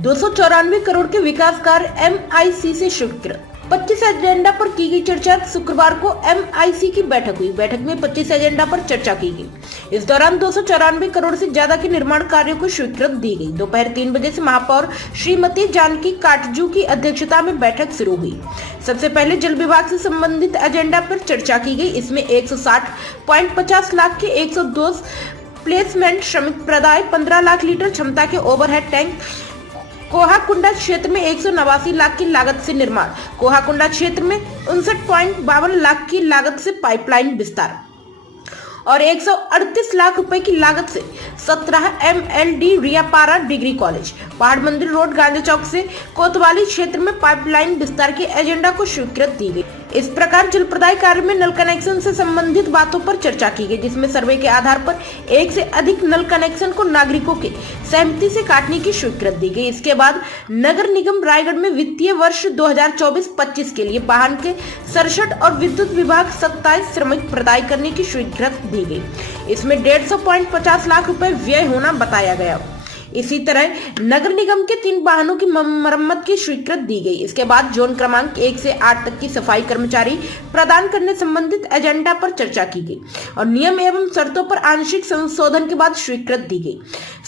294 करोड़ के विकास कार्य MIC से स्वीकृत। 25 एजेंडा पर की गई चर्चा। शुक्रवार को MIC की बैठक हुई। बैठक में 25 एजेंडा पर चर्चा की गई। इस दौरान 294 करोड़ से ज्यादा के निर्माण कार्यों को स्वीकृत दी गई। दोपहर 3 बजे से महापौर श्रीमती जानकी काटजू की अध्यक्षता में बैठक शुरू हुई। सबसे पहले जल विभाग से संबंधित एजेंडा पर चर्चा की गई। इसमें 160.50 लाख के 102 प्लेसमेंट श्रमिक प्रदाय, 15 लाख लीटर क्षमता के ओवरहेड टैंक, कोहाकुंडा क्षेत्र में 189 लाख की लागत से निर्माण, कोहाकुंडा क्षेत्र में 59.52 लाख की लागत से पाइपलाइन विस्तार और 138 लाख रुपए की लागत से 17 MLD रियापारा डिग्री कॉलेज, पहाड़ मंदिर रोड, गांधी चौक से कोतवाली क्षेत्र में पाइपलाइन विस्तार के एजेंडा को स्वीकृत दी गई। इस प्रकार जल प्रदाय कार्य में नल कनेक्शन से संबंधित बातों पर चर्चा की गई, जिसमें सर्वे के आधार पर एक से अधिक नल कनेक्शन को नागरिकों के सहमति से काटने की स्वीकृति दी गई। इसके बाद नगर निगम रायगढ़ में वित्तीय वर्ष 2024-25 के लिए वाहन के 67 और विद्युत विभाग 27 श्रमिक प्रदाय करने की स्वीकृति दी गई। इसमें 150.50 लाख रुपए व्यय होना बताया गया। इसी तरह नगर निगम के 3 वाहनों की मरम्मत की स्वीकृति दी गई। इसके बाद जोन क्रमांक 1 से 8 तक की सफाई कर्मचारी प्रदान करने संबंधित एजेंडा पर चर्चा की गई और नियम एवं शर्तों पर आंशिक संशोधन के बाद स्वीकृति दी गई।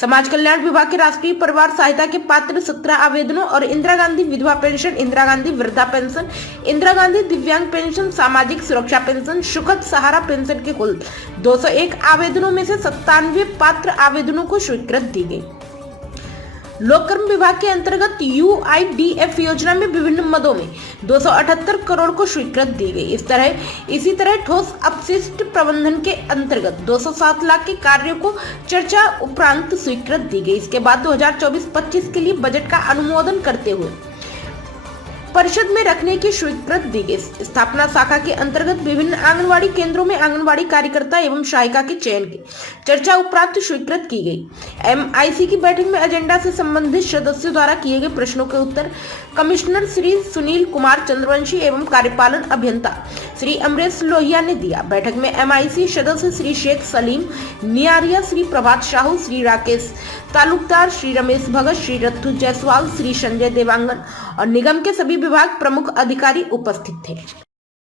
समाज कल्याण विभाग के राष्ट्रीय परिवार सहायता के पात्र 17 आवेदनों और इंदिरा गांधी विधवा पेंशन, इंदिरा गांधी वृद्धा पेंशन, इंदिरा गांधी दिव्यांग पेंशन, सामाजिक सुरक्षा पेंशन, सुखद सहारा पेंशन के कुल 201 आवेदनों में से 97 पात्र आवेदनों को स्वीकृति दी गई। लोक कर्म विभाग के अंतर्गत UIDF योजना में विभिन्न मदों में 278 करोड़ को स्वीकृति दी गई। इसी तरह ठोस अपशिष्ट प्रबंधन के अंतर्गत 207 लाख के कार्यों को चर्चा उपरांत स्वीकृति दी गई। इसके बाद 2024-25 के लिए बजट का अनुमोदन करते हुए परिषद में रखने की स्वीकृति दी गई। स्थापना शाखा के अंतर्गत विभिन्न आंगनवाड़ी केंद्रों में आंगनवाड़ी कार्यकर्ता एवं सहायिका के चयन की चर्चा उपरांत स्वीकृत की गई। MIC की बैठक में एजेंडा से संबंधित सदस्यों द्वारा किए गए प्रश्नों के उत्तर कमिश्नर श्री सुनील कुमार चंद्रवंशी एवं कार्यपालन अभियंता श्री अमरेश लोहिया ने दिया। बैठक में MIC सदस्य श्री शेख सलीम नियारिया, श्री प्रभात साहू, श्री राकेश तालुकदार, श्री रमेश भगत, श्री रत्तू जायसवाल, श्री संजय देवांगन और निगम के सभी विभाग प्रमुख अधिकारी उपस्थित थे।